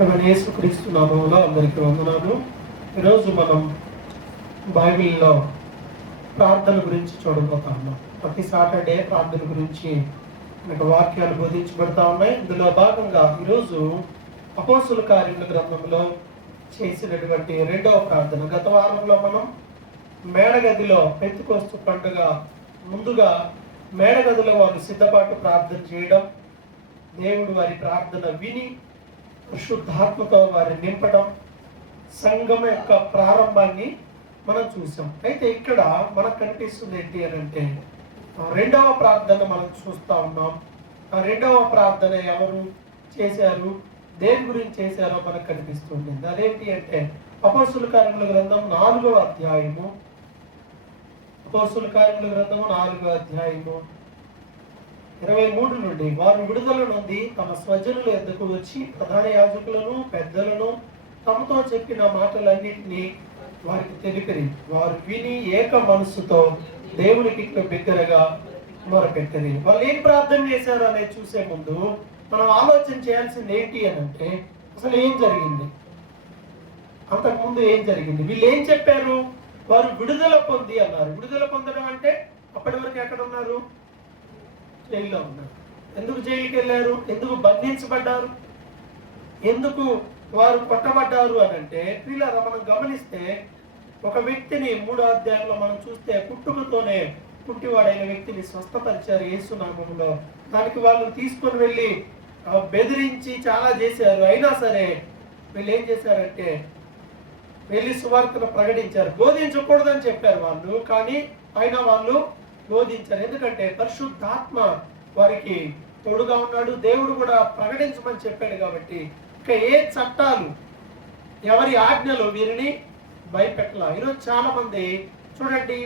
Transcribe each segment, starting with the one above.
ప్రభువైన యేసుక్రీస్తు నామములో అందరికీ వందనాలు. ఈరోజు మనం బైబిల్లో ప్రార్థన గురించి చూడబోతున్నాం. ప్రతి సాటర్డే ప్రార్థన గురించి మనకు వాక్యాలు బోధించబడతా ఉన్నాయి. ఇందులో భాగంగా ఈరోజు అపోస్తుల కార్యముల గ్రంథంలో చేసినటువంటి రెండవ ప్రార్థన. గత వారంలో మనం మేడగదిలో పెంతెకొస్తు పండుగ ముందుగా మేడగదిలో వారు సిద్ధపాటు ప్రార్థన చేయడం, దేవుడు వారి ప్రార్థన విని పరిశుద్ధాత్మతో వారిని నింపడం, సంఘం యొక్క ప్రారంభాన్ని మనం చూసాం. అయితే ఇక్కడ మనకు కనిపిస్తుంది ఏంటి అని అంటే రెండవ ప్రార్థన మనం చూస్తూ ఉన్నాం. ఆ రెండవ ప్రార్థన ఎవరు చేశారు, దేని గురించి చేశారో మనకు కనిపిస్తుంది. అదేంటి అంటే అపోస్తుల కార్యముల గ్రంథం 4వ అధ్యాయము, అపోస్తుల కార్యముల గ్రంథము 4వ అధ్యాయము 23 నుండి, వారు విడుదల నుండి తమ స్వజనుల యొద్దకు వచ్చి ప్రధాన యాజకులను పెద్దలను తమతో చెప్పిన మాటలన్నింటినీ వారికి తెలిపిరి. వారు విని ఏక మనస్సుతో దేవునికి బిగ్గరగా మొరపెట్టిరి. వాళ్ళు ఏం ప్రార్థన చేశారు అనేది చూసే ముందు మనం ఆలోచన చేయాల్సింది ఏంటి అని అంటే అసలు ఏం జరిగింది, అంతకుముందు ఏం జరిగింది. వీళ్ళు ఏం చెప్పారు? వారు విడుదల పొంది అన్నారు. విడుదల పొందడం అంటే అప్పటి వరకు ఎక్కడ ఉన్నారు? జైల్లో ఉన్నారు. ఎందుకు జైలుకి వెళ్ళారు? ఎందుకు బంధించబడ్డారు? ఎందుకు వారు కొట్టబడ్డారు అని అంటే వీళ్ళ మనం గమనిస్తే ఒక వ్యక్తిని 3వ అధ్యాయంలో మనం చూస్తే పుట్టుకతోనే పుట్టివాడైన వ్యక్తిని స్వస్థపరిచారు యేసు నామములో. దానికి వాళ్ళు తీసుకొని వెళ్ళి బెదిరించి చాలా చేశారు. అయినా సరే వీళ్ళు ఏం చేశారంటే వెళ్ళి సువార్తను ప్రకటించారు. బోధించకూడదని చెప్పారు వాళ్ళు, కానీ అయినా వాళ్ళు బోధించారు. ఎందుకంటే పరిశుద్ధాత్మ వారికి తోడుగా ఉన్నాడు, దేవుడు కూడా ప్రకటించమని చెప్పాడు. కాబట్టి ఇక ఏ చట్టాలు, ఎవరి ఆజ్ఞలు వీరిని భయపెట్టాల. ఈరోజు చాలా మంది చూడండి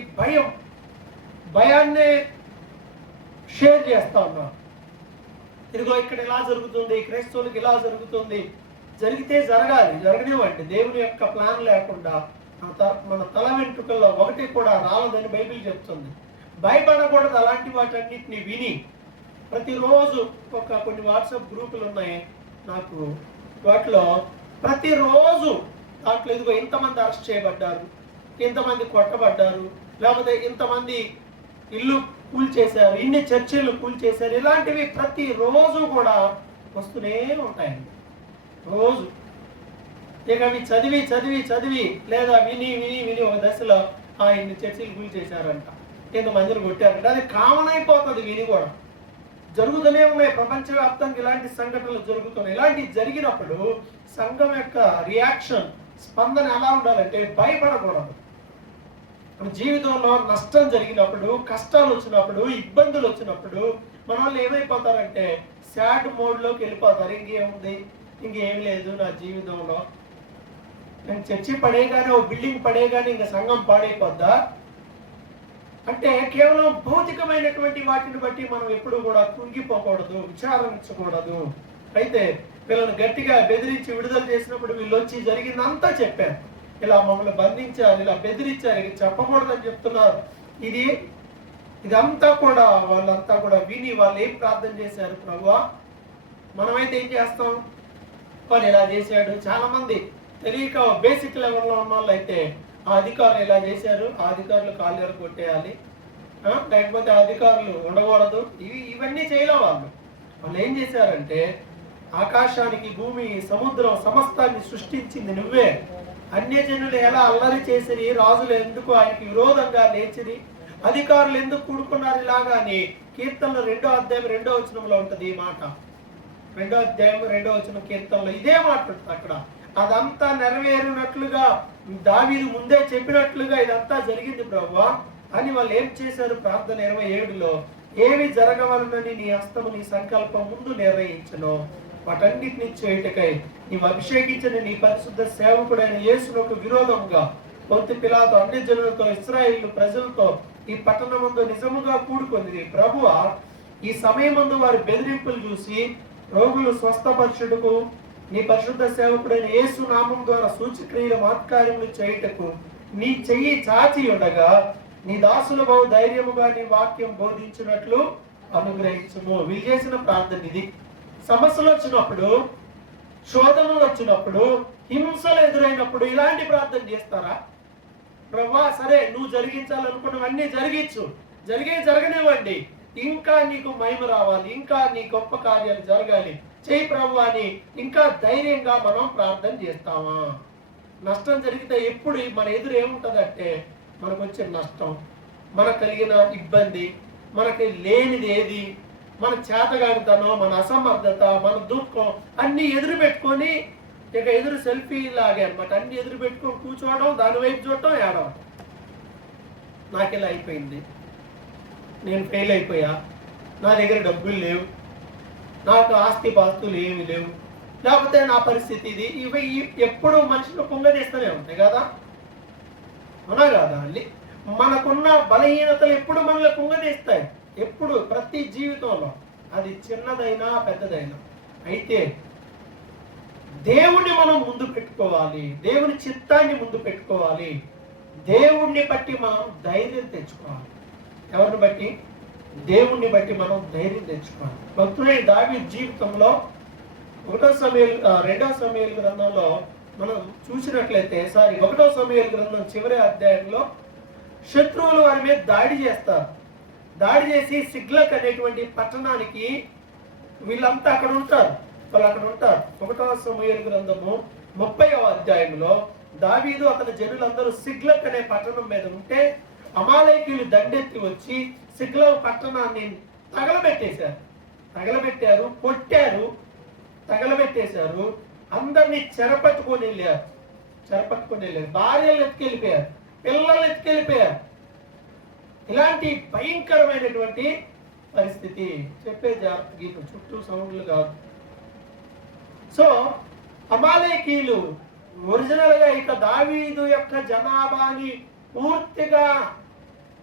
భయాన్నే షేర్ చేస్తా ఉన్నారు. ఇదిగో ఇక్కడ ఇలా జరుగుతుంది, క్రైస్తవులకు ఇలా జరుగుతుంది, జరిగితే జరగాలి, జరగనివ్వండి. దేవుని యొక్క ప్లాన్ లేకుండా మన తల వెంట్రుకల్లో ఒకటి కూడా రాలదని బైబిల్ చెప్తుంది. భయపడకూడదు. అలాంటి వాటన్నిటిని విని ప్రతిరోజు కొన్ని వాట్సాప్ గ్రూపులు ఉన్నాయి నాకు, వాటిలో ప్రతిరోజు దాంట్లో ఇదిగో ఇంతమంది అరెస్ట్ చేయబడ్డారు, ఇంతమంది కొట్టబడ్డారు, లేకపోతే ఇంతమంది ఇల్లు కూల్చేశారు, ఇన్ని చర్చిలు కూల్చేశారు, ఇలాంటివి ప్రతిరోజు కూడా వస్తూనే ఉంటాయండి. రోజు ఇక అవి చదివి చదివి చదివి లేదా విని విని విని ఒక దశలో ఇన్ని చర్చిలు కూల్చేశారంట, మందిని కొట్టారంట. అది కామన్ అయిపోతుంది. విని కూడా జరుగుతూనే ఉన్నాయి. ప్రపంచవ్యాప్తంగా ఇలాంటి సంఘటనలు జరుగుతున్నాయి. ఇలాంటివి జరిగినప్పుడు సంఘం యొక్క రియాక్షన్, స్పందన ఎలా ఉండాలంటే భయపడకూడదు. మన జీవితంలో నష్టం జరిగినప్పుడు, కష్టాలు వచ్చినప్పుడు, ఇబ్బందులు వచ్చినప్పుడు మన వాళ్ళు ఏమైపోతారంటే సాడ్ మోడ్లోకి వెళ్ళిపోతారు. ఇంకేముంది, ఇంకేం లేదు నా జీవితంలో, నేను చర్చి పడేగానే, ఓ బిల్డింగ్ పడేగానే ఇంకా సంఘం పాడైపోద్దా అంటే కేవలం భౌతికమైనటువంటి వాటిని బట్టి మనం ఎప్పుడు కూడా కృంగిపోకూడదు, విచారించకూడదు. అయితే వీళ్ళని గట్టిగా బెదిరించి విడుదల చేసినప్పుడు వీళ్ళు వచ్చి జరిగిందంతా చెప్పారు. ఇలా మమ్మల్ని బంధించారు, ఇలా బెదిరించారు, ఇది చెప్పకూడదని చెప్తున్నారు. ఇదంతా కూడా వాళ్ళంతా కూడా విని వాళ్ళు ఏం ప్రార్థన చేశారు? ప్రభువా, మనమైతే ఏం చేస్తాం? వాళ్ళు ఇలా చేశాడు. చాలా మంది తెలియక బేసిక్ లెవెల్లో ఉన్న వాళ్ళు అయితే ఆ అధికారులు ఇలా చేశారు, ఆ అధికారులు కాళ్ళు కొట్టేయాలి, లేకపోతే ఆ అధికారులు ఉండకూడదు, ఇవన్నీ చేయలే. వాళ్ళు ఏం చేశారంటే ఆకాశానికి, భూమి, సముద్రం సమస్తాన్ని సృష్టించింది నువ్వే, అన్యజనులు ఎలా అల్లరి చేసిరి, రాజులు ఎందుకు ఆయనకి విరోధంగా లేచిరి, అధికారులు ఎందుకు కూడుకున్నారు ఇలాగా అని కీర్తనలు 2వ అధ్యాయం 2వ వచనంలో ఉంటుంది ఈ మాట. 2వ అధ్యాయం 2వ వచనం కీర్తనలో ఇదే మాట ఉంటుంది. అక్కడ అదంతా నెరవేరినట్లుగా, దావీదు ముందే చెప్పినట్లుగా ఇదంతా జరిగింది ప్రభువా అని వాళ్ళు ఏం చేశారు? ప్రార్థన 27లో ఏవి జరగవలనని నీ హస్తము నీ సంకల్పం ముందు నిర్ణయించను, వాటన్నిటిని చేయుటకై నీవు అభిషేకించిన నీ పరిశుద్ధ సేవకుడైన యేసునకు విరోధంగా పొంతి పిలాతో, అన్ని జనులతో, ఇశ్రాయేలు ప్రజలతో ఈ పట్టణమందు నిజముగా కూడుకొంది. ప్రభువా, ఈ సమయమందు వారి బెదిరింపులు చూసి రోగులు స్వస్థపరచుటకు నీ పరిశుద్ధ సేవకుడైన యేసు నామం ద్వారా సూచక్రియల మహత్కార్యములు చేయుటకు నీ చెయ్యి చాచి ఉండగా నీ దాసులు బహు ధైర్యముగా నీ వాక్యం బోధించినట్లు అనుగ్రహించుము. వీళ్ళు చేసిన ప్రార్థన ఇది. సమస్యలు వచ్చినప్పుడు శోధనలు వచ్చినప్పుడు, హింసలు ఎదురైనప్పుడు ఇలాంటి ప్రార్థన చేస్తారా? ప్రభువా సరే, నువ్వు జరిగించాలనుకున్నవన్నీ జరగనివ్వండి, ఇంకా నీకు మహిమ రావాలి, ఇంకా నీ గొప్ప కార్యాలు జరగాలి, చేయి ప్రభు అని ఇంకా ధైర్యంగా మనం ప్రార్థన చేస్తామా? నష్టం జరిగితే ఎప్పుడు మన ఎదురు ఏముంటుందంటే, మనకు వచ్చే నష్టం, మనకు కలిగిన ఇబ్బంది, మనకి లేనిది ఏది, మన చేతగానితనం, మన అసమర్థత, మన దుఃఖం అన్ని ఎదురు పెట్టుకొని, ఇక ఎదురు సెల్ఫీ లాగే అనమాట, అన్ని ఎదురు పెట్టుకొని కూర్చోవడం, దాని వైపు చూడటం, ఏడవడం. నాకు ఇలా అయిపోయింది, నేను ఫెయిల్ అయిపోయా, నా దగ్గర డబ్బులు లేవు, నాకు ఆస్తి పాస్తులు ఏమి లేవు, లేకపోతే నా పరిస్థితి ఇది, ఇవి ఎప్పుడు మనుషులు కుంగదీస్తూనే ఉంటాయి కదా, అవునా కాదా? మనకున్న బలహీనతలు ఎప్పుడు మనల్ని కుంగదీస్తాయి, ఎప్పుడు, ప్రతి జీవితంలో, అది చిన్నదైనా పెద్దదైనా. అయితే దేవుణ్ణి మనం ముందు పెట్టుకోవాలి, దేవుని చిత్తాన్ని ముందు పెట్టుకోవాలి, దేవుణ్ణి బట్టి మనం ధైర్యం తెచ్చుకోవాలి. ఎవరిని బట్టి? దేవుణ్ణి బట్టి మనం ధైర్యం తెచ్చుకోవాలి. భక్తుడైన దావీదు జీవితంలో 2వ సమూయేలు గ్రంథంలో మనం చూసినట్లయితే, 1వ సమూయేలు గ్రంథం చివరి అధ్యాయంలో శత్రువులు వారి మీద దాడి చేస్తారు. దాడి చేసి సిగ్లక్ అనేటువంటి పట్టణానికి వీళ్ళంతా అక్కడ ఉంటారు. 1వ సమూయేలు గ్రంథము 30వ అధ్యాయంలో దావీదు అతని జనులందరూ సిగ్లక్ అనే పట్టణం మీద ఉంటే, అమాలేకీయులు దండెత్తి వచ్చి సిగ్లక్ పట్టణాన్ని తగలబెట్టారు, కొట్టారు, తగలబెట్టేశారు. అందరినీ చెరపట్టుకొని వెళ్ళారు, భార్యలు ఎత్తుకెళ్ళిపోయారు, పిల్లలు ఎత్తుకెళ్ళిపోయారు. ఇలాంటి భయంకరమైనటువంటి పరిస్థితి. చెప్పే జాగ్రత్త, గీత చుట్టూ సౌండ్లు కాదు. సో అమాలేకీయులు ఒరిజినల్ గా ఇక దావీదు యొక్క జనాభాని పూర్తిగా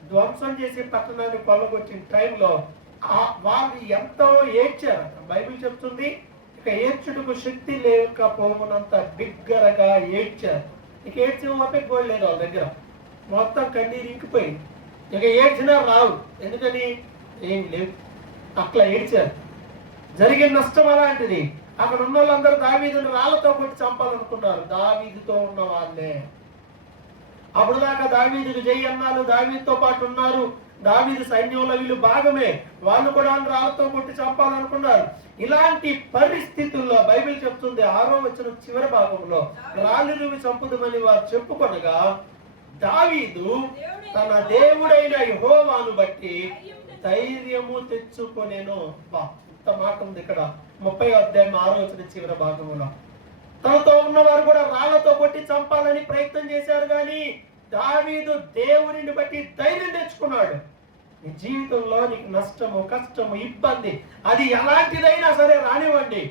ధ్వంసం చేసి పట్టణాన్ని కొల్లగొట్టిన టైంలో వాళ్ళు ఎంతో ఏడ్చారు. బైబిల్ చెప్తుంది, ఇక ఏడ్చుటకు శక్తి లేకపోవనంత బిగ్గరగా ఏడ్చారు. ఇక ఏడ్చిన ఓపిక కూడా లేదు వాళ్ళ దగ్గర, మొత్తం కన్నీరు ఇంకిపోయింది. ఇక ఏడ్చినా రావు, ఎందుకని ఏం లేవు, అట్లా ఏడ్చారు. జరిగిన నష్టం అలాంటిది. అక్కడ ఉన్న వాళ్ళందరూ దావీదును రాళ్లతో కొట్టి చంపాలనుకున్నారు, దావీదుతో ఉన్న వాళ్ళే. అప్పుడు దాకా దావీదుకు జై అన్నారు, దావీదుతో పాటు ఉన్నారు, దావీదు సైన్యంలో వీళ్ళు భాగమే, వాళ్ళు కూడా రాళ్లతో కొట్టి చంపాలనుకున్నారు. ఇలాంటి పరిస్థితుల్లో బైబిల్ చెప్తుంది 6వ వచనం చివరి భాగంలో, రాళ్ళు రువి చంపుదమని వారు చెప్పుకొనగా దావీదు తన దేవుడైన యెహోవాను బట్టి ధైర్యము తెచ్చుకొనెను. ఇంత మాట ఉంది ఇక్కడ 30వ అధ్యాయం 6వ వచనం చివరి భాగంలో. తనతో ఉన్నవారు కూడా రాళ్లతో కొట్టి చంపాలని ప్రయత్నం చేశారు, కానీ దావీదు దేవునిని బట్టి ధైర్యం తెచ్చుకున్నాడు. నీ జీవితంలో నీకు నష్టము, కష్టము, ఇబ్బంది, అది ఎలాంటిదైనా సరే రానివ్వండి,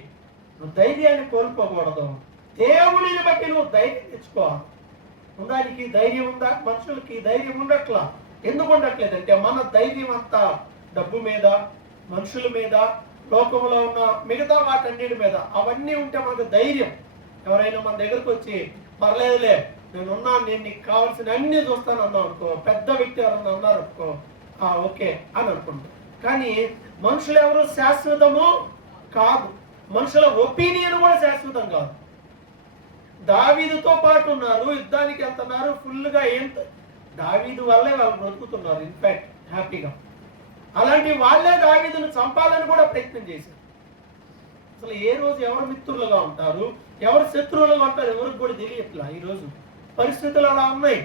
నువ్వు ధైర్యాన్ని కోల్పోకూడదు. దేవునిని బట్టి నువ్వు ధైర్యం తెచ్చుకోవాలి. ఉందానికి ధైర్యం ఉందా? మనుషులకి ధైర్యం ఉండట్లా. ఎందుకు ఉండట్లేదంటే, మన ధైర్యం అంతా డబ్బు మీద, మనుషుల మీద, లోకంలో ఉన్న మిగతా వాటన్నిటి మీద. అవన్నీ ఉంటే మనకు ధైర్యం. ఎవరైనా మన దగ్గరకు వచ్చి పర్లేదులే, నేనున్నాను, నేను నీకు కావాల్సిన అన్ని చూస్తాను అన్నావు అనుకో, పెద్ద వ్యక్తి ఎవరన్నా అన్నారు అనుకో, ఓకే అని అనుకుంటాం. కానీ మనుషులు ఎవరు శాశ్వతము కాదు, మనుషుల ఒపీనియన్ కూడా శాశ్వతం కాదు. దావీదుతో పాటు ఉన్నారు, యుద్ధానికి వెళ్తున్నారు, ఫుల్గా దావీదు వల్లే వాళ్ళు బ్రతుకుతున్నారు, ఇన్ఫాక్ట్ హ్యాపీగా. అలాంటి వాళ్ళే దావీదును చంపాలని కూడా ప్రయత్నం చేశారు. అసలు ఏ రోజు ఎవరు మిత్రులుగా ఉంటారు, ఎవరు శత్రువులుగా ఉంటారు ఎవరికి కూడా తెలియట్లా. ఈరోజు పరిస్థితులు అలా ఉన్నాయి.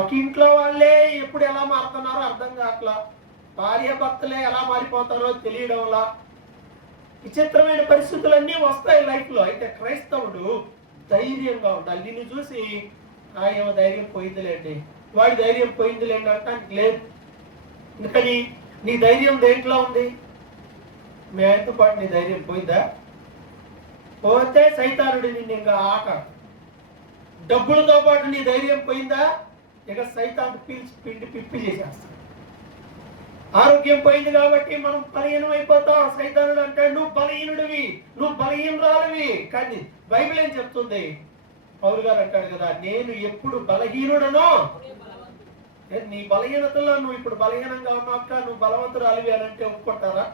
ఒక ఇంట్లో వాళ్ళే ఎప్పుడు ఎలా మారుతున్నారో అర్థం కావట్లా, భార్య భర్తలే ఎలా మారిపోతారో తెలియడంలా, విచిత్రమైన పరిస్థితులన్నీ వస్తాయి లైఫ్లో. అయితే క్రైస్తవుడు ధైర్యంగా ఉండాలి. నిన్ను చూసి ఏమో ధైర్యం పోయిందిలేండి, వాడి ధైర్యం పోయిందిలేండి అంటానికి లేదు. ఎందుకని? నీ ధైర్యం దేంట్లో ఉంది? మీ ఆయనతో పాటు నీ ధైర్యం పోయిందా? పోతే సైతానుడి నిన్ను ఇంకా ఆట. డబ్బులతో పాటు నీ ధైర్యం పోయిందా? ఇక సైతాను పీల్చి పిండి పిప్పి చేసేస్తాడు. ఆరోగ్యం పోయింది కాబట్టి మనం బలహీనం అయిపోతాం. సైతానుడు అంటాడు, నువ్వు బలహీనుడివి, నువ్వు బలహీనురాలివి. కానీ బైబిల్ ఏం చెప్తుంది? పౌలు గారు అంటాడు కదా, నేను ఎప్పుడు బలహీనుడనో, నీ బలహీనతలో నువ్వు ఇప్పుడు బలహీనంగా ఉన్నాక నువ్వు బలవంతురాలివి అని అంటే ఒప్పుకుంటారా?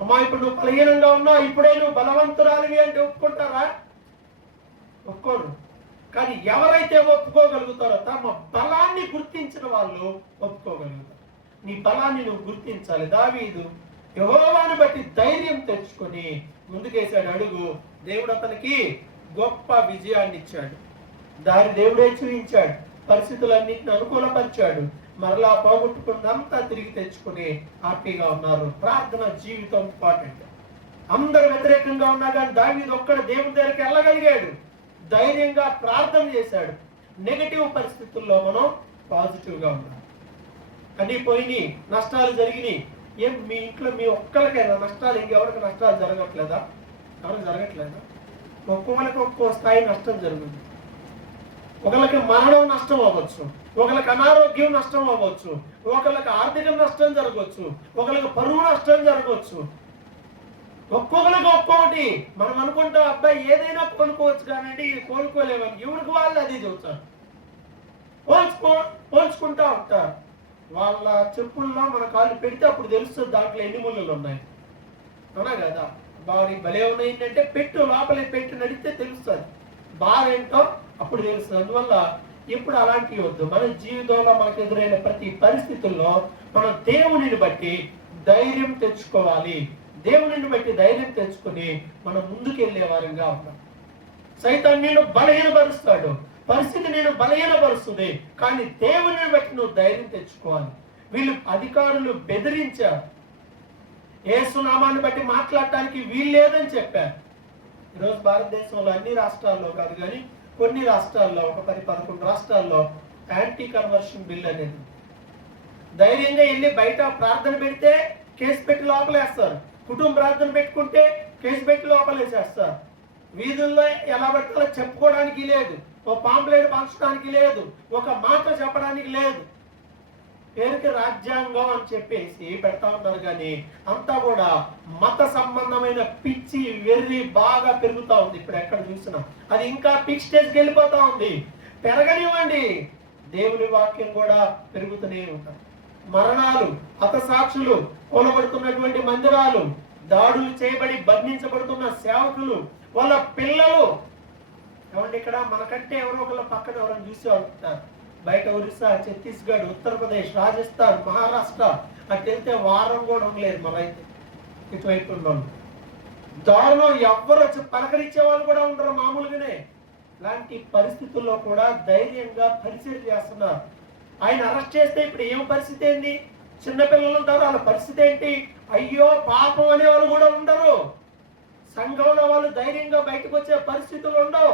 అమ్మా ఇప్పుడు నువ్వు బలహీనంగా ఉన్నావు, ఇప్పుడే నువ్వు బలవంతురాలివి అంటే ఒప్పుకుంటారా? ఒప్పుకోరు. కానీ ఎవరైతే ఒప్పుకోగలుగుతారో తమ బలాన్ని గుర్తించిన వాళ్ళు ఒప్పుకోగలుగుతారు. నీ బలాన్ని నువ్వు గుర్తించాలి. దావీదు యెహోవాను బట్టి ధైర్యం తెచ్చుకొని ముందుకేశాడు అడుగు. దేవుడు అతనికి గొప్ప విజయాన్ని ఇచ్చాడు. దారి దేవుడే చూపించాడు. పరిస్థితులన్నింటిని అనుకూలపరిచాడు. మరలా పోగొట్టుకున్నంతా తిరిగి తెచ్చుకుని హ్యాపీగా ఉన్నారు. ప్రార్థన జీవితం ఇంపార్టెంట్. అందరు వ్యతిరేకంగా ఉన్నా కానీ దావీదు ఒక్కడ దేవుని దగ్గరికి వెళ్ళగలిగాడు. ధైర్యంగా ప్రార్థన చేశాడు. నెగటివ్ పరిస్థితుల్లో మనం పాజిటివ్గా ఉన్నాం. అన్ని పోయినాయి, నష్టాలు జరిగినాయి. ఏం మీ ఇంట్లో మీ ఒక్కరికైనా నష్టాలు, ఇంకెవరికి నష్టాలు జరగట్లేదా? ఎవరికి జరగట్లేదా? ఒక్కొక్కరికి ఒక్కో స్థాయి నష్టం జరుగుతుంది. ఒకరికి మరణం నష్టం అవ్వచ్చు, ఒకరికి అనారోగ్యం నష్టం అవ్వచ్చు, ఒకరికి ఆర్థిక నష్టం జరగవచ్చు, ఒకరికి పరువు నష్టం జరగవచ్చు. ఒక్కొక్కరికి ఒక్కొక్కటి. మనం అనుకుంటాం అబ్బాయి ఏదైనా కోలుకోవచ్చు కానీ కోలుకోలేమని. ఎవరికి వాళ్ళు అది చెబుతారు, పోల్చుకుంటా ఉంటారు. వాళ్ళ చెప్పుల్లో మన కాళ్ళు పెడితే అప్పుడు తెలుస్తుంది దాంట్లో ఎన్ని ముళ్ళులు ఉన్నాయి. అవునా కదా? బాగా భలే ఉన్నాయంటే పెట్టు, లోపలే పెట్టి నడిస్తే తెలుస్తుంది. బాగా ఏంటో అప్పుడు తెలుస్తుంది. అందువల్ల ఇప్పుడు అలాంటివి వద్దు. మన జీవితంలో మనకు ఎదురైన ప్రతి పరిస్థితుల్లో మనం దేవునిని బట్టి ధైర్యం తెచ్చుకోవాలి. దేవునిని బట్టి ధైర్యం తెచ్చుకుని మనం ముందుకెళ్లే వారంగా ఉన్నాం. సైతాన్ని నేను బలహీనపరుస్తాడు, పరిస్థితి నేను బలహీనపరుస్తుంది. కానీ దేవుని బట్టి నువ్వు ధైర్యం తెచ్చుకోవాలి. వీళ్ళు అధికారులు బెదిరించారు. యేసు నామాన్ని బట్టి మాట్లాడటానికి వీలు లేదని చెప్పారు. ఈరోజు భారతదేశంలో అన్ని రాష్ట్రాల్లో కాదు కానీ కొన్ని రాష్ట్రాల్లో, ఒక 10-11 రాష్ట్రాల్లో యాంటీ కన్వర్షన్ బిల్ అనేది. ధైర్యంగా వెళ్ళి బయట ప్రార్థన పెడితే కేసు పెట్టి లోపలేస్తారు. కుటుంబ ప్రార్థన పెట్టుకుంటే కేసు పెట్టి లోపలేసేస్తారు. వీధుల్లో ఎలా పట్టాలో చెప్పుకోవడానికి లేదు, ఓ పాంప్లెట్ పంచడానికి లేదు, ఒక మాట చెప్పడానికి లేదు. పేరుకి రాజ్యాంగం అని చెప్పేసి పెడతా ఉన్నారు కానీ అంతా కూడా మత సంబంధమైన పిచ్చి వెర్రి బాగా పెరుగుతూ ఉంది. ఇప్పుడు ఎక్కడ చూసినా అది ఇంకా పిక్ స్టేజ్కి వెళ్ళిపోతా ఉంది. పెరగనివ్వండి, దేవుని వాక్యం కూడా పెరుగుతూనే ఉంటారు. మరణాలు, హతసాక్షులు, కొనబడుతున్నటువంటి మందిరాలు, దాడులు చేయబడి బంధించబడుతున్న సేవకులు, వాళ్ళ పిల్లలు. ఏమంటే ఇక్కడ మనకంటే ఎవరో ఒకళ్ళ పక్కన ఎవరైనా చూసే ఉంటారు. బయట ఒరిస్సా, ఛత్తీస్గఢ్, ఉత్తరప్రదేశ్, రాజస్థాన్, మహారాష్ట్ర అటు వెళ్తే వారం కూడా ఉండలేదు. మనైతే ఇటువైపు ఉన్నాను దారుణం. ఎవ్వరు వచ్చి పలకరించే వాళ్ళు కూడా ఉండరు మామూలుగానే. ఇలాంటి పరిస్థితుల్లో కూడా ధైర్యంగా పరిచయం చేస్తున్నారు. ఆయన అరెస్ట్ చేస్తే ఇప్పుడు ఏం పరిస్థితి ఏంటి? చిన్నపిల్లలు ఉంటారు, వాళ్ళ పరిస్థితి ఏంటి? అయ్యో పాపం అనే వాళ్ళు కూడా ఉండరు. సంఘంలో వాళ్ళు ధైర్యంగా బయటకు వచ్చే పరిస్థితులు ఉండవు.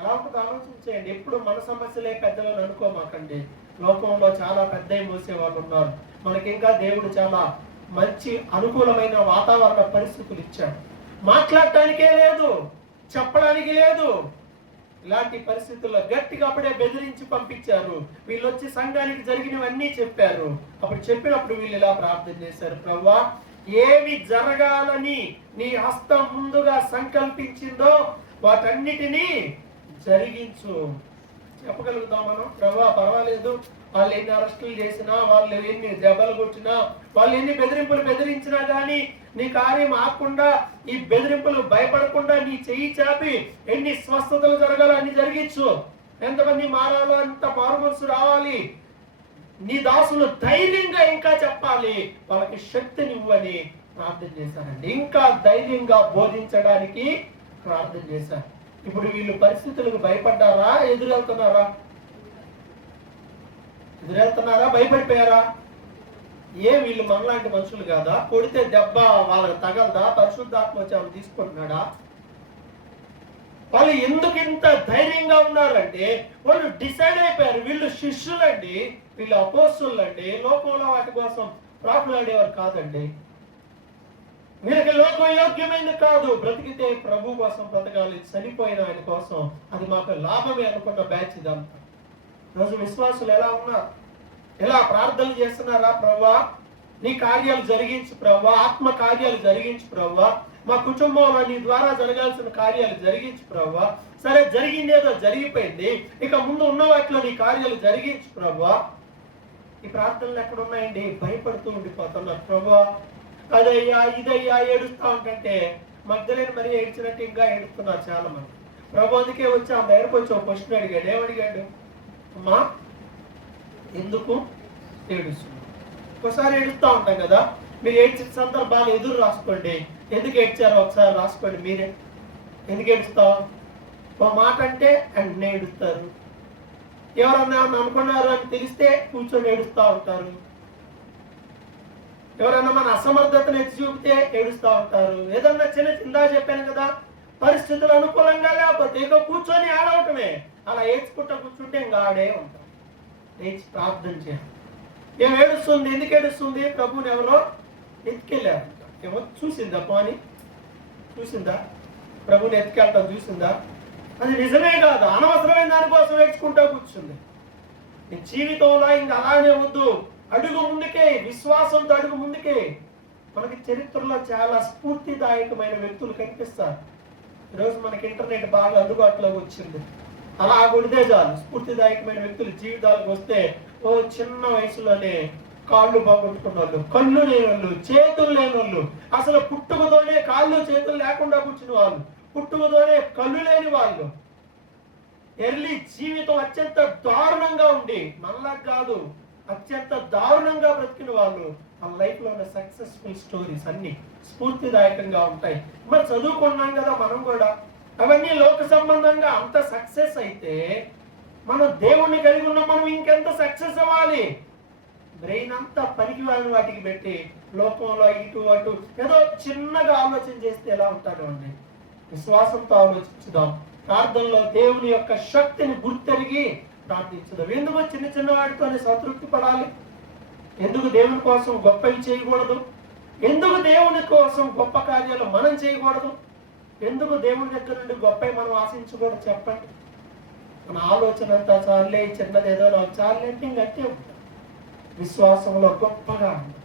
ఎలా ఉంటుందో ఆలోచించేయండి. ఎప్పుడు మన సమస్యలే పెద్దలను అనుకోమాకండి. లోకంలో చాలా పెద్ద మోసే వాళ్ళు ఉన్నారు. మనకి ఇంకా దేవుడు చాలా మంచి అనుకూలమైన వాతావరణ పరిస్థితులు ఇచ్చాడు. మాట్లాడటానికే లేదు, చెప్పడానికి లేదు. ఇలాంటి పరిస్థితుల్లో గట్టిగా అప్పుడే బెదిరించి పంపించారు. వీళ్ళు వచ్చి సంఘానికి జరిగినవన్నీ చెప్పారు. అప్పుడు చెప్పినప్పుడు వీళ్ళు ఇలా ప్రార్థన చేశారు, ప్రభువా ఏమి జరగాలని నీ హస్తం ముందుగా సంకల్పించిందో వాటన్నిటినీ జరిగించు. చెప్పగలుగుతాం మనం, ప్రభువా పర్వాలేదు, వాళ్ళు ఎన్ని అరెస్టులు చేసినా, వాళ్ళు ఎన్ని దెబ్బలు కొట్టినా, వాళ్ళు ఎన్ని బెదిరింపులు బెదిరించినా కానీ నీ కార్యం ఆకుండా, ఈ బెదిరింపులు భయపడకుండా నీ చెయ్యి చాపి ఎన్ని స్వస్థతలు జరగాలో అన్ని జరిగించు. ఎంతమంది మారాలో అంత మారుమనసు రావాలి. నీ దాసులు ధైర్యంగా ఇంకా చెప్పాలి, వాళ్ళకి శక్తినివ్వని ప్రార్థన చేశారండి. ఇంకా ధైర్యంగా బోధించడానికి ప్రార్థన చేశారు. ఇప్పుడు వీళ్ళు పరిస్థితులకు భయపడ్డారా, ఎదురెళ్తున్నారా? భయపడిపోయారా? వీళ్ళు మనలాంటి మనుషులు కాదా? కొడితే దెబ్బ వాళ్ళకి తగలదా? పరిశుద్ధాత్మ వచ్చి ఆమె తీసుకుంటున్నాడా? వాళ్ళు ఎందుకు ఇంత ధైర్యంగా ఉన్నారంటే వాళ్ళు డిసైడ్ అయిపోయారు. వీళ్ళు శిష్యులండి, వీళ్ళు అపోస్తులండి. లోకంలో వాటి కోసం ప్రాకులాడేవారు కాదండి. వీళ్ళకి లోకం యోగ్యమైంది కాదు. బ్రతికితే ప్రభు కోసం బ్రతకాలి, చనిపోయిన ఆయన కోసం అది మాకు లాభమే అనుకున్న బ్యాచ్ ఇదంతా. రోజు విశ్వాసులు ఎలా ఉన్నారు? ఎలా ప్రార్థనలు చేస్తున్నారా? ప్రభువా నీ కార్యాలు జరిగించు ప్రభువా, ఆత్మ కార్యాలు జరిగించు ప్రభువా, మా కుటుంబంలో నీ ద్వారా జరగాల్సిన కార్యాలు జరిగించు ప్రభువా. సరే జరిగిందేదో జరిగిపోయింది, ఇక ముందు ఉన్న వాటిలో నీ కార్యాలు జరిగించు ప్రభువా. ఈ ప్రార్థనలు ఎక్కడ ఉన్నాయండి? భయపడుతూ ఉండిపోతున్నారు. ప్రభువా అదయ్యా ఇదయ్యా ఏడుస్తా ఉంటుంటే మగ్ధలేని మరి ఏడ్చినట్టు ఇంకా ఏడుస్తున్నారు చాలా మంది. ప్రభు అందుకే వచ్చి ఆ దగ్గరకు వచ్చి ఒక క్వశ్చన్ అడిగాడు. ఏమడిగాడు? అమ్మా ఎందుకు ఏడుస్తున్నావు? ఒకసారి ఏడుస్తూ ఉంటాం కదా, మీరు ఏడ్చిన సందర్భాలు ఎదురు రాసుకోండి. ఎందుకు ఏడ్చారో ఒకసారి రాసుకోండి మీరే. ఎందుకు ఏడుస్తావు? ఒక మాట అంటే వెంటనే ఏడుస్తారు. ఎవరన్నా అనుకున్నారు అని తెలిస్తే కూర్చొని ఏడుస్తూ ఉంటారు. ఎవరైనా మన అసమర్థతను ఎత్తి చూపితే ఏడుస్తూ ఉంటారు. ఏదన్నా చిన్న చెప్పాను కదా, పరిస్థితులు అనుకూలంగా లేకపోతే ఇక కూర్చొని ఆడవటమే. అలా ఏడ్చుకుంటా కూర్చుంటే ఇంకా ఆడే ఉంటాం. ఏడ్చి ప్రార్థన చేయాలి. ఏం ఏడుస్తుంది? ఎందుకు ఏడుస్తుంది? ప్రభుని ఎవరో ఎత్తుకెళ్ళారు. ఏమో చూసిందా? పోని చూసిందా? ప్రభుని ఎత్తుకెళ్ళటం చూసిందా? అది నిజమే కాదు, అనవసరమైన దానికోసం ఏడ్చుకుంటా కూర్చుంది. నీ జీవితంలో ఇంకా అలానే వద్దు, అడుగు ముందుకే, విశ్వాసంతో అడుగు ముందుకే. మనకి చరిత్రలో చాలా స్ఫూర్తిదాయకమైన వ్యక్తులు కనిపిస్తారు. ఈరోజు మనకి ఇంటర్నెట్ బాగా అందుబాటులోకి వచ్చింది. అలా కొడితే చాలు స్ఫూర్తిదాయకమైన వ్యక్తులు జీవితాలకు వస్తే, ఓ చిన్న వయసులోనే కాళ్ళు బాగొట్టుకున్న వాళ్ళు, కళ్ళు లేని వాళ్ళు, చేతులు లేని వాళ్ళు, అసలు పుట్టుకతోనే కాళ్ళు చేతులు లేకుండా కూర్చున్న వాళ్ళు, పుట్టుకతోనే కళ్ళు లేని వాళ్ళు, ఎర్లీ జీవితం అత్యంత దారుణంగా ఉండి మళ్ళా కాదు అత్యంత దారుణంగా బ్రతికిన వాళ్ళు, మన లైఫ్ లో ఉన్న సక్సెస్ఫుల్ స్టోరీస్ అన్ని స్ఫూర్తిదాయకంగా ఉంటాయి. మరి చదువుకున్నాం కదా మనం కూడా, అవన్నీ లోక సంబంధంగా అంత సక్సెస్ అయితే మనం దేవుణ్ణి కలిగి ఉన్నాం, మనం ఇంకెంత సక్సెస్ అవ్వాలి? బ్రెయిన్ అంతా పనికి వాటికి పెట్టి లోకంలో ఇటు అటు ఏదో చిన్నగా ఆలోచన చేస్తే ఎలా ఉంటాడో అండి. విశ్వాసంతో ఆలోచించుదాం. ప్రార్థనలో దేవుని యొక్క శక్తిని గుర్తెరిగి ప్రార్థించుదాం. ఎందుకు చిన్న వాటితోనే సంతృప్తి పడాలి? ఎందుకు దేవుని కోసం గొప్పవి చేయకూడదు? ఎందుకు దేవుని కోసం గొప్ప కార్యాలు మనం చేయకూడదు? ఎందుకు దేవుని దగ్గర నుండి గొప్పవి మనం ఆశించకూడదు? చెప్పండి. మన ఆలోచన అంతా చాలే, చిన్నది ఏదో నాకు చాలే అంటే ఇంకట్టే ఉంటుంది. విశ్వాసంలో గొప్పగా ఉంటుంది.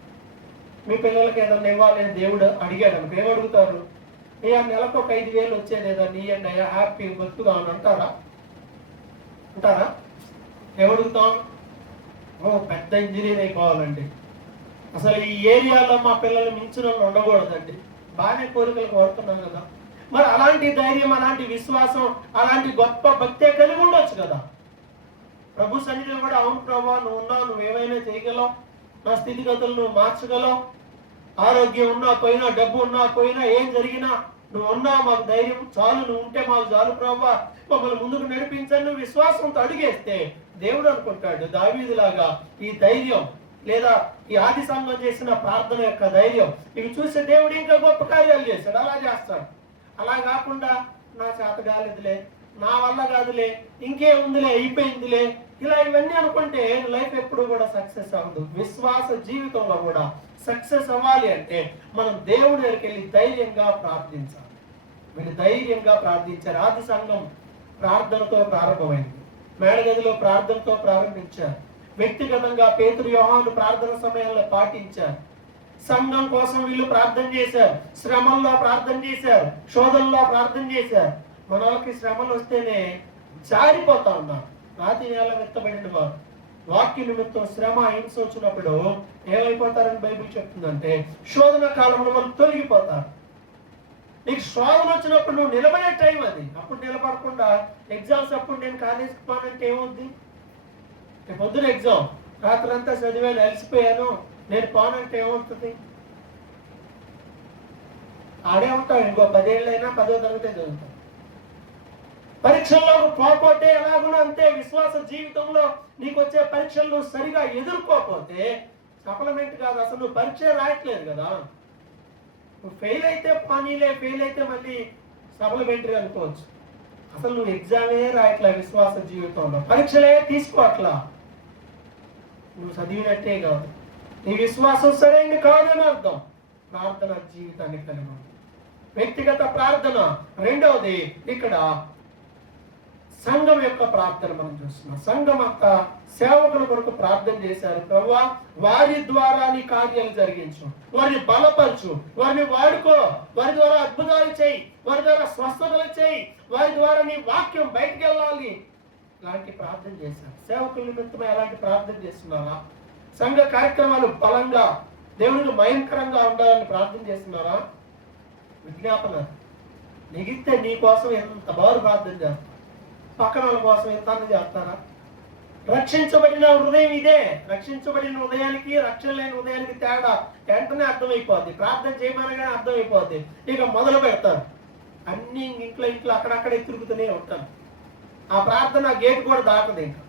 మీ పిల్లలకి ఏదన్నా ఇవ్వాలని దేవుడు అడిగాడు అనుకో, ఏమడుగుతారు? ఏ నెలకు ఒక 5,000 వచ్చేది ఏదన్నా ఇవ్వండి అయ్యా, హ్యాపీ బతుకుగా అని అంటారా? అంటారా? ఏమడుగుతాం? ఓ పెద్ద ఇంజనీర్ అయిపోవాలండి, అసలు ఈ ఏరియాలో మా పిల్లలు మించిన వాళ్ళు ఉండకూడదండి. బాగానే కోరికలు కోరుతున్నాం కదా. మరి అలాంటి ధైర్యం, అలాంటి విశ్వాసం, అలాంటి గొప్ప భక్తే కలిగి ఉండొచ్చు కదా. ప్రభు సన్నిధిలో కూడా, అవును ప్రభా నువ్వు ఉన్నావు, నువ్వేమైనా చేయగలవు, నా స్థితిగతులు నువ్వు మార్చగలవు, ఆరోగ్యం ఉన్నా పోయినా, డబ్బు ఉన్నా పోయినా, ఏం జరిగినా నువ్వు ఉన్నావు, మాకు ధైర్యం చాలు, నువ్వు ఉంటే మాకు చాలు ప్రభా, మమ్మల్ని ముందుకు నడిపించని నువ్వు విశ్వాసంతో అడిగేస్తే దేవుడు అనుకుంటాడు దావీదులాగా ఈ ధైర్యం, లేదా ఈ ఆది సంఘం చేసిన ప్రార్థన యొక్క ధైర్యం ఇవి చూసే దేవుడు ఇంకా గొప్ప కార్యాలు చేశాడు. అలా చేస్తాడు. అలా కాకుండా నా చేత కాలేదులే, నా వల్ల కాదులే, ఇంకేముందిలే, అయిపోయిందిలే, ఇలా ఇవన్నీ అనుకుంటే లైఫ్ ఎప్పుడు కూడా సక్సెస్ అవ్వదు. విశ్వాస జీవితంలో కూడా సక్సెస్ అవ్వాలి అంటే మనం దేవుడి దగ్గరికి వెళ్ళి ధైర్యంగా ప్రార్థించాలి. వీళ్ళు ధైర్యంగా ప్రార్థించారు. ఆది సంఘం ప్రార్థనతో ప్రారంభమైంది. మేడగదిలో ప్రార్థనతో ప్రారంభించారు. వ్యక్తిగతంగా పేతురు, యోహాను ప్రార్థన సమయంలో పాటించారు. సంఘం కోసం వీళ్ళు ప్రార్థన చేశారు. శ్రమల్లో ప్రార్థన చేశారు. శోధనలో ప్రార్థన చేశారు. మన వాళ్ళకి శ్రమలు వస్తేనే జారిపోతా ఉన్నారు. రాతి నేల మెత్తబడిన వారు వాక్య నిమిత్తం శ్రమ, హింస వచ్చినప్పుడు ఏమైపోతారని బైబిల్ చెప్తుందంటే, శోధన కాలంలో వాళ్ళు తొలగిపోతారు. నీకు శోధన వచ్చినప్పుడు నువ్వు నిలబడే టైం అది. అప్పుడు నిలబడకుండా ఎగ్జామ్స్ అప్పుడు నేను కాలేజీకి పోనంటే ఏమవుద్ది? పొద్దున ఎగ్జామ్, రాత్రంతా చదివాను, అలసిపోయాను, నేను పోనంటే ఏమవుతుంది? ఆడే ఉంటావు. ఇంకో 10 ఏళ్ళైనా 10వ తరగతి చదువుతావు. పరీక్షల్లో పోతే ఎలాగున్నా అంతే. విశ్వాస జీవితంలో నీకు వచ్చే పరీక్షలు సరిగా ఎదుర్కోకపోతే సప్లిమెంట్ కాదు, అసలు నువ్వు పరీక్ష రాయట్లేదు కదా. నువ్వు ఫెయిల్ అయితే పానీలే, ఫెయిల్ అయితే మళ్ళీ సప్లిమెంటరీ అనుకోవచ్చు. అసలు నువ్వు ఎగ్జామే రాయట్లా. విశ్వాస జీవితంలో పరీక్షలే తీసుకోవట్లా. నువ్వు చదివినట్టే కాదు, నీ విశ్వాసం సరైనది కాదని అర్థం. ప్రార్థన జీవితాన్ని కలిగి వ్యక్తిగత ప్రార్థన. రెండవది ఇక్కడ సంఘం యొక్క ప్రార్థన మనం చూస్తున్నాం. సంఘం యొక్క సేవకుల కొరకు ప్రార్థన చేశారు. ప్రభువా వారి ద్వారా నీ కార్యాలు జరిగించు, వారిని బలపరచు, వారిని వాడుకో, వారి ద్వారా అద్భుతాలు చేయి, వారి ద్వారా స్వస్థతలు చేయి, వారి ద్వారా నీ వాక్యం బయటకు వెళ్ళాలి. ఇలాంటి ప్రార్థన చేశారు. సేవకుల నిమిత్తమై ఎలాంటి ప్రార్థన చేస్తున్నారా? సంఘ కార్యక్రమాలు బలంగా దేవునికి భయంకరంగా ఉండాలని ప్రార్థన చేస్తున్నారా? విజ్ఞాపన మిగిలితే నీ కోసం ఎంత బారు ప్రార్థన చేస్తారు, పక్కన వాళ్ళ కోసం ఎంత చేస్తారా? రక్షించబడిన హృదయం ఇదే. రక్షించబడిన హృదయానికి రక్షణ లేని హృదయానికి తేడా వెంటనే అర్థమైపోద్ది. ప్రార్థన చేయమనగానే అర్థమైపోద్ది. ఇక మొదలు పెడతారు అన్ని ఇంట్లో అక్కడక్కడే తిరుగుతూనే ఉంటారు. ఆ ప్రార్థన గేట్ కూడా దాటదు. ఇంకా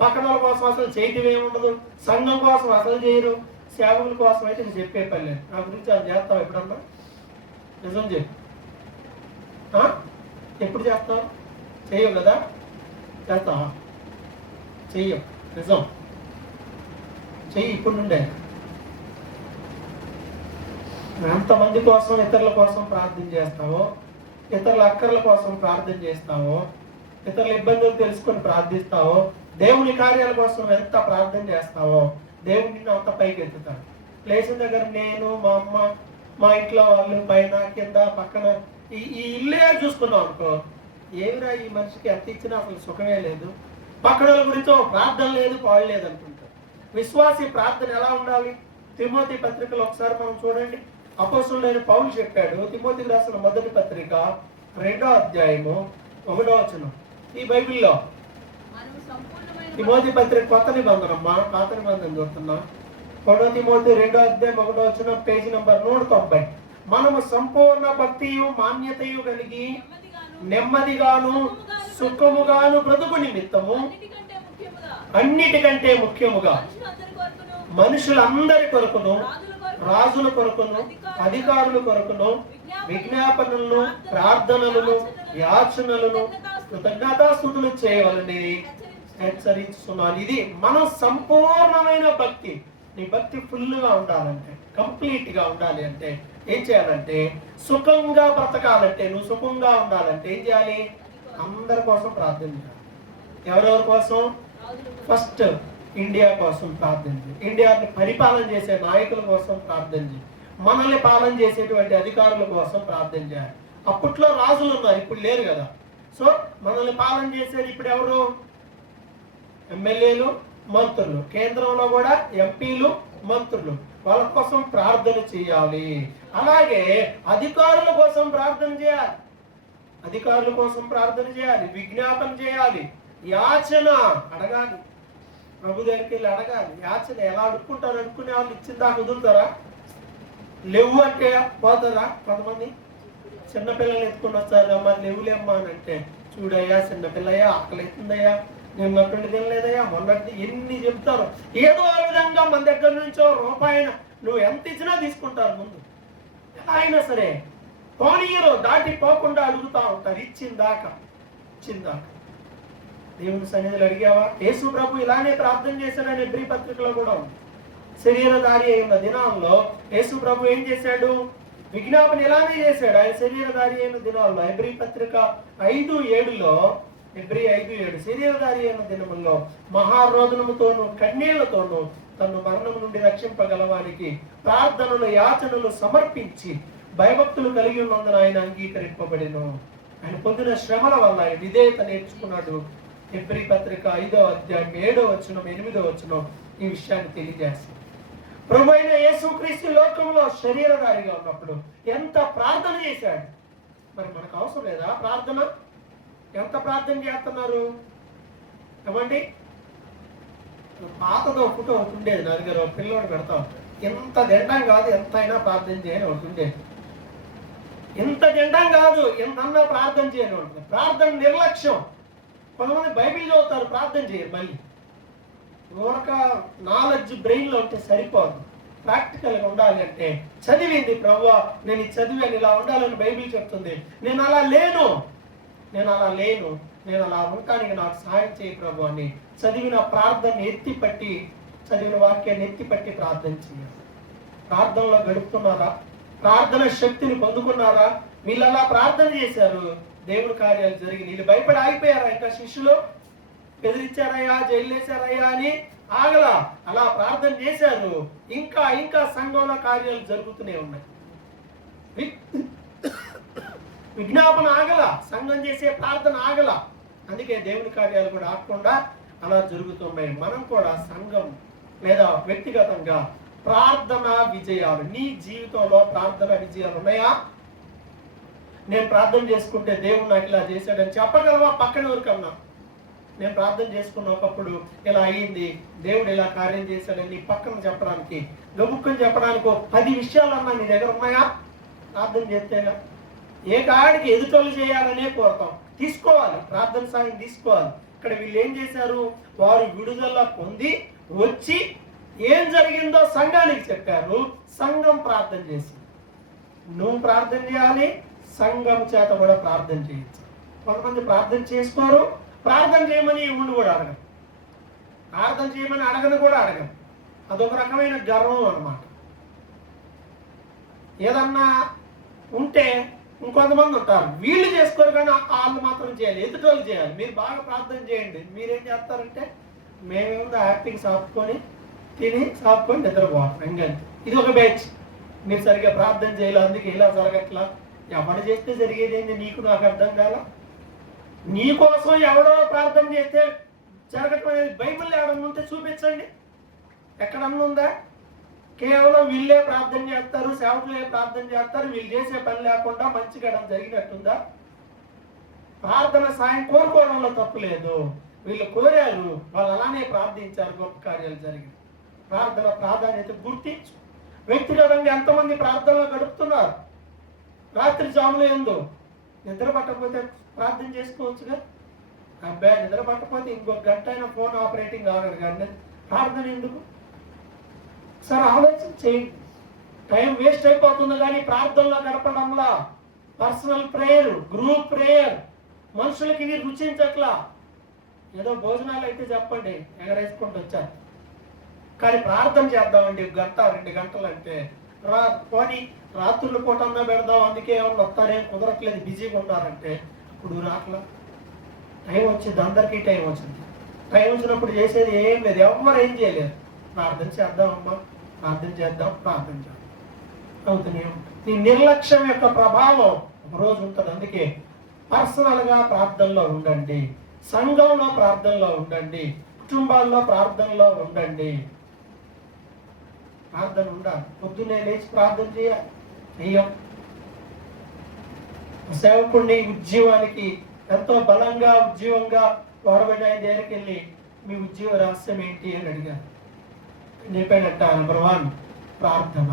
పక్కన వాళ్ళ కోసం అసలు చేయటం ఏముండదు, సంఘం కోసం అసలు చేయరు, సేవకుల కోసం అయితే నేను చెప్పే పని లేదు. నా గురించి అది చేస్తావు ఎప్పుడన్నా? నిజం చెప్పు, ఎప్పుడు చేస్తావు? చెయ్యవు కదా? చేస్తావా? చెయ్యం. నిజం చెయ్యి. ఇప్పుడు నుండే ఎంతమంది కోసం, ఇతరుల కోసం ప్రార్థన చేస్తావో, ఇతరుల అక్కర్ల కోసం ప్రార్థన చేస్తావో, ఇతరుల ఇబ్బందులు తెలుసుకొని ప్రార్థిస్తావో, దేవుని కార్యాల కోసం ఎంత ప్రార్థన చేస్తావో దేవుడిని అంత పైకి ఎత్తుతాడు. లేచిన దగ్గర నేను, మా అమ్మ, మా ఇంట్లో వాళ్ళు, పైన కింద పక్కన ఈ ఇల్లే చూసుకున్నాం అనుకో, ఏమిరా ఈ మనిషికి ఎంత ఇచ్చినా అసలు సుఖమే లేదు, పక్కన గురించి ప్రార్థన లేదు, పాడు లేదు అనుకుంటారు. విశ్వాసి ప్రార్థన ఎలా ఉండాలి? తిమోతి పత్రికలో ఒకసారి మనం చూడండి. అపోస్తలుడైన పౌలు చెప్పాడు, తిమోతికి రాసిన మొదటి పత్రిక 2వ అధ్యాయము 1వ వచనం. ఈ బైబిల్లో తిమోతి పత్రిక కొత్త నిబంధనమ్మా, పాత నిబంధన చూస్తున్నా. 1వ తిమోతి 2వ అధ్యాయం 1వ వచనం, పేజీ నంబర్ 190. మనము సంపూర్ణ భక్తియు మాన్యతయు కలిగి నెమ్మదిగాను సుఖముగాను బ్రతుకు నిమిత్తము అన్నిటికంటే ముఖ్యముగా మనుషులందరి కొరకును, రాజుల కొరకును, అధికారుల కొరకును విజ్ఞాపనలను, ప్రార్థనలను, యాచనలను, కృతజ్ఞతాస్తుతులు చేయవలని హెచ్చరిస్తున్నాను. ఇది మన సంపూర్ణమైన భక్తి. నీ భక్తి ఫుల్గా ఉండాలంటే, కంప్లీట్ గా ఉండాలి అంటే ఏం చేయాలంటే, సుఖంగా బ్రతకాలంటే, నువ్వు సుఖంగా ఉండాలంటే ఏం చేయాలి? అందరి కోసం ప్రార్థన చేయాలి. ఎవరెవరి కోసం? ఫస్ట్ ఇండియా కోసం ప్రార్థన చేయాలి. ఇండియాని పరిపాలన చేసే నాయకుల కోసం ప్రార్థన చేయాలి. మనల్ని పాలన చేసేటువంటి అధికారుల కోసం ప్రార్థన చేయాలి. అప్పట్లో రాజులు ఉన్నారు, ఇప్పుడు లేరు కదా. సో మనల్ని పాలన చేసేది ఇప్పుడు ఎవరు? ఎమ్మెల్యేలు, మంత్రులు. కేంద్రంలో కూడా ఎంపీలు, మంత్రులు. వాళ్ళ కోసం ప్రార్థన చేయాలి. అలాగే అధికారుల కోసం ప్రార్థన చేయాలి. అధికారుల కోసం ప్రార్థన చేయాలి, విజ్ఞాపన చేయాలి, యాచన అడగాలి. ప్రభు దగ్గరికి వెళ్ళి అడగాలి. యాచన ఎలా అడుక్కుంటారు? అనుకునే వాళ్ళు ఇచ్చిన దాకా వదులుతారా? లేవు అంటే పోతారా? కొంతమంది చిన్నపిల్లలు ఎత్తుకుని వచ్చారు, అమ్మ లేవులేమ్మా అని అంటే, చూడయ్యా చిన్నపిల్లయ్యా, ఆకలి అవుతుందయ్యా, నిన్నటువంటి తినలేదయ్యా, మొన్నటి, ఎన్ని చెప్తారు. ఏదో ఆ విధంగా మన దగ్గర నుంచో రూపాయిన నువ్వు ఎంత ఇచ్చినా తీసుకుంటారు. ముందు ఎలా అయినా సరే పోనీయరు, దాటిపోకుండా అడుగుతా ఉంటారు. ఇచ్చిందాకా. దేవుని సన్నిధిలో అడిగావా? యేసు ప్రభు ఇలానే ప్రార్థన చేశాడని హెబ్రీ పత్రికలో కూడా ఉంది. శరీరధారి అయిన దినాల్లో యేసు ప్రభు ఏం చేశాడు? విజ్ఞాపన ఇలానే చేశాడు. ఆయన శరీరధారి అయిన దినాల్లో హెబ్రీ పత్రిక 5:7లో, హెబ్రీ 5:7, శరీరధారి అయిన దినముల్లో మహారోదనముతోనూ కన్నీళ్లతోనూ తను మరణం నుండి రక్షింపగలవానికి ప్రార్థనలు, యాచనలు సమర్పించి భయభక్తులు కలిగి ఉన్నందున ఆయన అంగీకరింపబడిను. ఆయన పొందిన శ్రమల వల్ల ఆయన విధేయత నేర్చుకున్నాడు. హెబ్రీ పత్రిక 5వ అధ్యాయం 7వ వచనం, 8వ వచనం ఈ విషయాన్ని తెలియజేస్తుంది. ప్రభు అయిన యేసుక్రీస్తు లోకంలో శరీరధారిగా ఉన్నప్పుడు ఎంత ప్రార్థన చేశాడు. మరి మనకు అవసరం లేదా ప్రార్థన? ఎంత ప్రార్థన చేస్తున్నారు? ఏమండి, పాతదో ఒకటి ఒకటి ఉండేది. నా దగ్గర ఒక పిల్లోడు పెడతా ఉంటాడు. ఎంత తిండం కాదు, ఎంత అయినా ప్రార్థన చేయని ఒకటి ఉండేది. ఎంత తిండం కాదు, ఎంతన్నా ప్రార్థన చేయని ఉంటుంది. ప్రార్థన నిర్లక్ష్యం. కొంతమంది బైబిల్ చదువుతారు, ప్రార్థన చేయరు. మళ్ళీ ఒక నాలెడ్జ్ బ్రెయిన్లో ఉంటే సరిపోదు. ప్రాక్టికల్గా ఉండాలి అంటే చదివింది, ప్రభువా నేను ఈ చదివాను, ఇలా ఉండాలని బైబిల్ చెప్తుంది, నేను అలా లేను, నేను అలా ఉండటానికి నాకు సహాయం చేయి ప్రభు అని చదివిన ప్రార్థన ఎత్తిపట్టి, చదివిన వాక్యాన్ని ఎత్తిపట్టి ప్రార్థన చేయాలి. ప్రార్థనలో గడుపుతున్నారా? ప్రార్థన శక్తిని పొందుకున్నారా? వీళ్ళు అలా ప్రార్థన చేశారు, దేవుడి కార్యాలు జరిగి వీళ్ళు భయపడి ఆగిపోయారా? ఇంకా శిష్యులు బెదిరించారయ్యా, జైలు వేశారయ్యా అని ఆగలా. అలా ప్రార్థన చేశారు. ఇంకా సంఘంలో కార్యాలు జరుగుతూనే ఉన్నాయి. విజ్ఞాపన ఆగల, సంఘం చేసే ప్రార్థన ఆగల. అందుకే దేవుని కార్యాలు కూడా ఆగకుండా అలా జరుగుతున్నాయి. మనం కూడా సంఘం లేదా వ్యక్తిగతంగా ప్రార్థన విజయాలు. నీ జీవితంలో ప్రార్థన విజయాలు ఉన్నాయా? నేను ప్రార్థన చేసుకుంటే దేవుడు నాకు ఇలా చేశాడని చెప్పగలవా? పక్కన ఎవరికన్నా నేను ప్రార్థన చేసుకున్న ఒకప్పుడు ఇలా అయ్యింది, దేవుడు ఇలా కార్యం చేశాడని నీ పక్కన చెప్పడానికి, గబుక్కని చెప్పడానికి 10 విషయాలన్నా నీ దగ్గర ఉన్నాయా? ప్రార్థన చేస్తేగా. ఏ కాడికి ఎదుటోళ్ళు చేయాలనే కోరతాం. తీసుకోవాలి, ప్రార్థన సాయం తీసుకోవాలి. ఇక్కడ వీళ్ళు ఏం చేశారు? వారు విడుదల పొంది వచ్చి ఏం జరిగిందో సంఘానికి చెప్పారు. సంఘం ప్రార్థన చేసింది. నువ్వు ప్రార్థన చేయాలి, సంఘం చేత కూడా ప్రార్థన చేయొచ్చు. కొంతమంది ప్రార్థన చేసుకోరు, ప్రార్థన చేయమని ఉండి కూడా అడగను, ప్రార్థన చేయమని అడగను కూడా అడగను. అదొక రకమైన గర్వం అన్నమాట. ఏదన్నా ఉంటే ఇంకొంతమంది ఉంటారు, వీళ్ళు చేసుకోరు కానీ వాళ్ళు మాత్రం చేయాలి, ఎదుటోళ్ళు చేయాలి. మీరు బాగా ప్రార్థన చేయండి. మీరేం చేస్తారంటే మేమేమో హ్యాపీగా సాపుకొని తిని సాపుకొని నిద్రపోతాం. ఇంకా ఇది ఒక బ్యాచ్. మీరు సరిగ్గా ప్రార్థన చేయాలి, అందుకే ఇలా జరగట్లా. ఎవడు చేస్తే జరిగేది ఏంటి? నీకు నాకు అర్థం కాల. నీ కోసం ఎవడో ప్రార్థన చేస్తే జరగటం అనేది బైబిల్ ఏడన్నా ఉంటే చూపించండి. ఎక్కడన్నా ఉందా? కేవలం వీళ్ళే ప్రార్థన చేస్తారు, సేవకులే ప్రార్థన చేస్తారు, వీళ్ళు చేసే పని లేకుండా మంచిగా జరిగినట్టుందా? ప్రార్థన సాయం కోరుకోవడంలో తప్పు లేదు. వీళ్ళు కోరారు, వాళ్ళు అలానే ప్రార్థించారు, గొప్ప కార్యాలు జరిగింది. ప్రార్థన ప్రాధాన్యత గుర్తించు. వ్యక్తిగతంగా ఎంతమంది ప్రార్థనలో గడుపుతున్నారు? రాత్రి జాములు ఏందో నిద్ర పట్టకపోతే ప్రార్థన చేసుకోవచ్చుగా. అబ్బాయి నిద్ర పట్టకపోతే ఇంకొక గంట అయినా ఫోన్ ఆపరేటింగ్ కావాలి కానీ ప్రార్థన ఎందుకు? సరే ఆలోచన చేయండి. టైం వేస్ట్ అయిపోతుంది కానీ ప్రార్థనలో గడపడంలా. పర్సనల్ ప్రేయర్, గ్రూప్ ప్రేయర్ మనుషులకి ఇది రుచించట్లా. ఏదో భోజనాలు అయితే చెప్పండి, ఎగరేసుకుంటూ వచ్చారు. కానీ ప్రార్థన చేద్దామండి 1 గంట 2 గంటలు అంటే పోనీ రాత్రుల పూట అన్నా పెడదాం, అందుకే ఏమన్నా వస్తారేం కుదరట్లేదు, బిజీగా ఉన్నారంటే ఇప్పుడు రాట్లా. టైం వచ్చింది, అందరికీ టైం వచ్చింది. టైం వచ్చినప్పుడు చేసేది ఏం లేదు, ఎవరు ఏం చేయలేరు. ప్రార్థన చేద్దామమ్మా, ప్రార్థన చేద్దాం, ప్రార్థన చేద్దాం అవుతూనే ఉంటుంది. నీ నిర్లక్ష్యం యొక్క ప్రభావం ఒకరోజు ఉంటుంది. అందుకే పర్సనల్గా ప్రార్థనలో ఉండండి, సంఘంలో ప్రార్థనలో ఉండండి, కుటుంబాల్లో ప్రార్థనలో ఉండండి. ప్రార్థన ఉండాలి. పొద్దున్నే లేచి ప్రార్థన చేయాలి. చెయ్యం. సేవకుడిని ఉద్యోగానికి ఎంతో బలంగా ఉద్యోగంగా వాడబడిన ఆయన దగ్గరికి వెళ్ళి మీ ఉద్యోగ రహస్యం ఏంటి అని అడిగారు. చెప్పాడట, నెంబర్ 1 ప్రార్థన,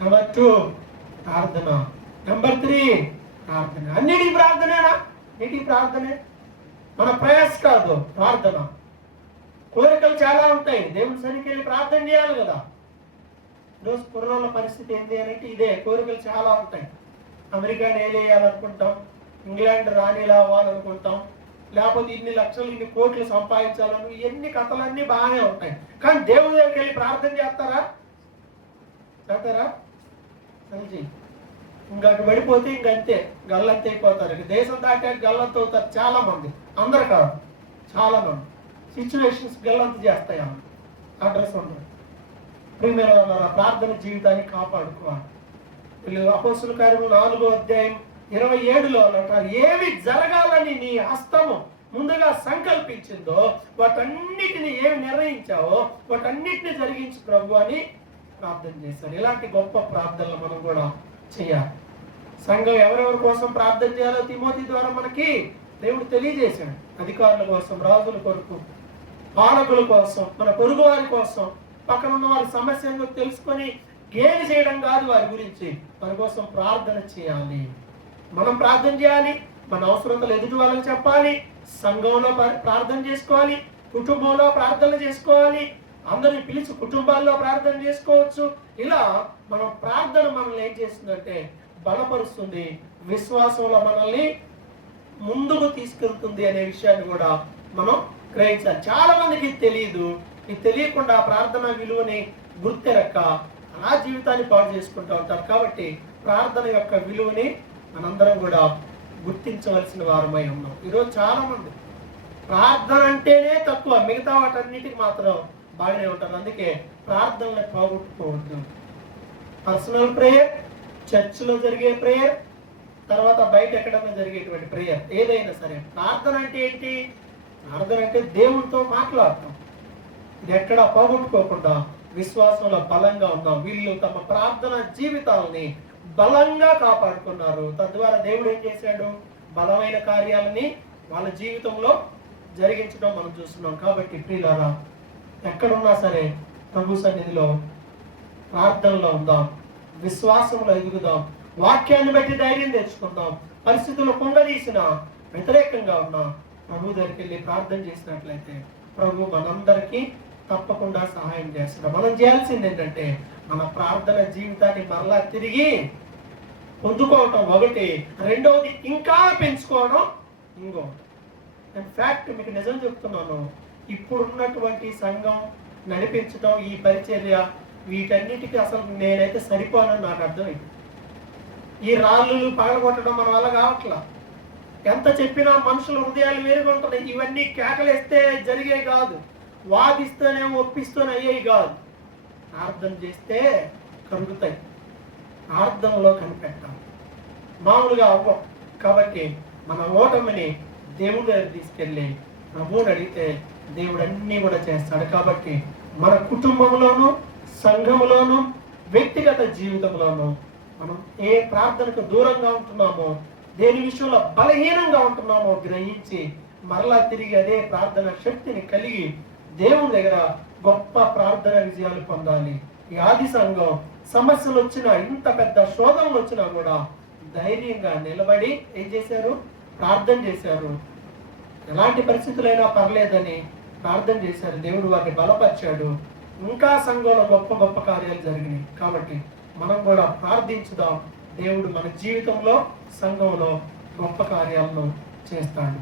నెంబర్ 2 ప్రార్థన, నెంబర్ 3 ప్రార్థన. అన్నిటికీ ప్రార్థనేనా? అన్నిటికీ ప్రార్థనే. మన ప్రయాస కాదు ప్రార్థన. కోరికలు చాలా ఉంటాయి, దేవుని సరికి వెళ్ళి ప్రార్థన చేయాలి కదా. ఈరోజు కుర్రోళ్ళ పరిస్థితి ఏంటి అంటే ఇదే, కోరికలు చాలా ఉంటాయి. అమెరికాని ఏలేయాలనుకుంటాం, ఇంగ్లాండ్ రాణిలా అవ్వాలనుకుంటాం, లేకపోతే ఇన్ని లక్షలు ఇన్ని కోట్లు సంపాదించాలని, ఎన్ని కథలన్నీ బాగానే ఉంటాయి. కానీ దేవుడి దగ్గరికి వెళ్ళి ప్రార్థన చేస్తారా? చేస్తారా? తెలిసి ఇంకా అటు పడిపోతే ఇంకంతే, గల్లంత అయిపోతారు. దేశం దాటాక గల్లంత అవుతారు చాలా మంది, అందరు కాదు చాలా మంది. సిచ్యువేషన్స్ గల్లంత చేస్తాయి. అడ్రస్ ఉండదు. ప్రియమైన వాళ్ళ ప్రార్థన జీవితాన్ని కాపాడుకోవాలి. వీళ్ళు అపోస్తుల కార్యములు 4వ అధ్యాయం 27లో అంటారు, ఏవి జరగాలని నీ హస్తము ముందుగా సంకల్పించిందో వాటన్నిటిని ఏమి నిర్ణయించావో వాటన్నిటిని జరిగించు ప్రభు అని ప్రార్థన చేశారు. ఇలాంటి గొప్ప ప్రార్థనలు మనం కూడా చేయాలి. సంఘం ఎవరెవరి కోసం ప్రార్థన చేయాలో తిమోతి ద్వారా మనకి దేవుడు తెలియజేశాడు. అధికారుల కోసం, రాజుల కొరకు, పాలకుల కోసం, మన పొరుగు వారి కోసం, పక్కన ఉన్న వారి సమస్య ఏందో తెలుసుకొని గేలి చేయడం కాదు, వారి గురించి మన కోసం ప్రార్థన చేయాలి. మనం ప్రార్థన చేయాలి, మన అవసరతలు ఎదుటి వాళ్ళకి చెప్పాలి, సంఘంలో ప్రార్థన చేసుకోవాలి, కుటుంబంలో ప్రార్థన చేసుకోవాలి, అందరిని పిలిచి కుటుంబాల్లో ప్రార్థన చేసుకోవచ్చు. ఇలా మనం ప్రార్థన మనల్ని ఏం చేస్తుందంటే బలపరుస్తుంది, విశ్వాసంలో మనల్ని ముందుకు తీసుకెళ్తుంది అనే విషయాన్ని కూడా మనం గ్రహించాలి. చాలా మందికి తెలియదు. ఇది తెలియకుండా ప్రార్థన విలువని గుర్తెరక్క ఆ జీవితాన్ని పాడు చేసుకుంటూ ఉంటారు. కాబట్టి ప్రార్థన యొక్క విలువని మనందరం కూడా గుర్తించవలసిన వారమై ఉన్నాం. ఈరోజు చాలా మంది ప్రార్థన అంటేనే తక్కువ, మిగతా వాటన్నిటికి మాత్రం బాగానే ఉంటారు. అందుకే ప్రార్థనలు పోగొట్టుకోవద్దు. పర్సనల్ ప్రేయర్, చర్చిలో జరిగే ప్రేయర్, తర్వాత బయట ఎక్కడైనా జరిగేటువంటి ప్రేయర్ ఏదైనా సరే. ప్రార్థన అంటే ఏంటి? ప్రార్థన అంటే దేవునితో మాట్లాడటం. ఇది ఎక్కడ పోగొట్టుకోకుండా విశ్వాసంలో బలంగా ఉందాం. వీళ్ళు తమ ప్రార్థన జీవితాలని బలంగా కాపాడుకున్నారు. తద్వారా దేవుడు ఏం చేశాడు? బలమైన కార్యాలని వాళ్ళ జీవితంలో జరిగించడం మనం చూస్తున్నాం. కాబట్టి ప్రియులారా, ఎక్కడున్నా సరే ప్రభు సన్నిధిలో ప్రార్థనలో ఉందాం, విశ్వాసంలో ఎదుగుదాం, వాక్యాన్ని బట్టి ధైర్యం తెచ్చుకుందాం. పరిస్థితులు కుంగదీసిన వ్యతిరేకంగా ఉన్నా ప్రభు దగ్గరికి వెళ్ళి ప్రార్థన చేసినట్లయితే ప్రభు మనందరికీ తప్పకుండా సహాయం చేస్తాడు. మనం చేయాల్సింది ఏంటంటే మన ప్రార్థన జీవితాన్ని మరలా తిరిగి పొందుకోవటం ఒకటి, రెండవది ఇంకా పెంచుకోవడం ఇంకొకటి. ఇన్ఫ్యాక్ట్ మీకు నిజం చెప్తున్నాను, ఇప్పుడున్నటువంటి సంఘం నడిపించడం, ఈ పరిచర్య, వీటన్నిటికీ అసలు నేనైతే సరిపోనని నాకు అర్థమైంది. ఈ రాళ్ళు పగలగొట్టడం మన వల్ల కావట్లా. ఎంత చెప్పినా మనుషుల హృదయాలు వేరుగా ఉంటున్నాయి. ఇవన్నీ కేకలేస్తే జరిగే కాదు, వాదిస్తేనే ఒప్పిస్తూనే అయ్యేవి కాదు. ప్రార్థన చేస్తే కరుగుతాయి, ప్రార్థనలో కనిపెట్టాలి, మామూలుగా అవ్వం. కాబట్టి మన ఓటమిని దేవుడి దగ్గర తీసుకెళ్ళి ప్రభువుని అడిగితే దేవుడు అన్నీ కూడా చేస్తాడు. కాబట్టి మన కుటుంబంలోనూ, సంఘములోనూ, వ్యక్తిగత జీవితంలోనూ మనం ఏ ప్రార్థనకు దూరంగా ఉంటున్నామో, దేని విషయంలో బలహీనంగా ఉంటున్నామో గ్రహించి మరలా తిరిగి అదే ప్రార్థన శక్తిని కలిగి దేవుని దగ్గర గొప్ప ప్రార్థన విజయాలు పొందాలి. ఈ ఆది సంఘం సమస్యలు వచ్చినా, ఇంత పెద్ద శోధనలు వచ్చినా కూడా ధైర్యంగా నిలబడి ఏం చేశారు? ప్రార్థన చేశారు. ఎలాంటి పరిస్థితులైనా పర్లేదని ప్రార్థన చేశారు. దేవుడు వారిని బలపరిచాడు. ఇంకా సంఘంలో గొప్ప గొప్ప కార్యాలు జరిగినాయి. కాబట్టి మనం కూడా ప్రార్థించుదాం. దేవుడు మన జీవితంలో, సంఘంలో గొప్ప కార్యాలను చేస్తాడు.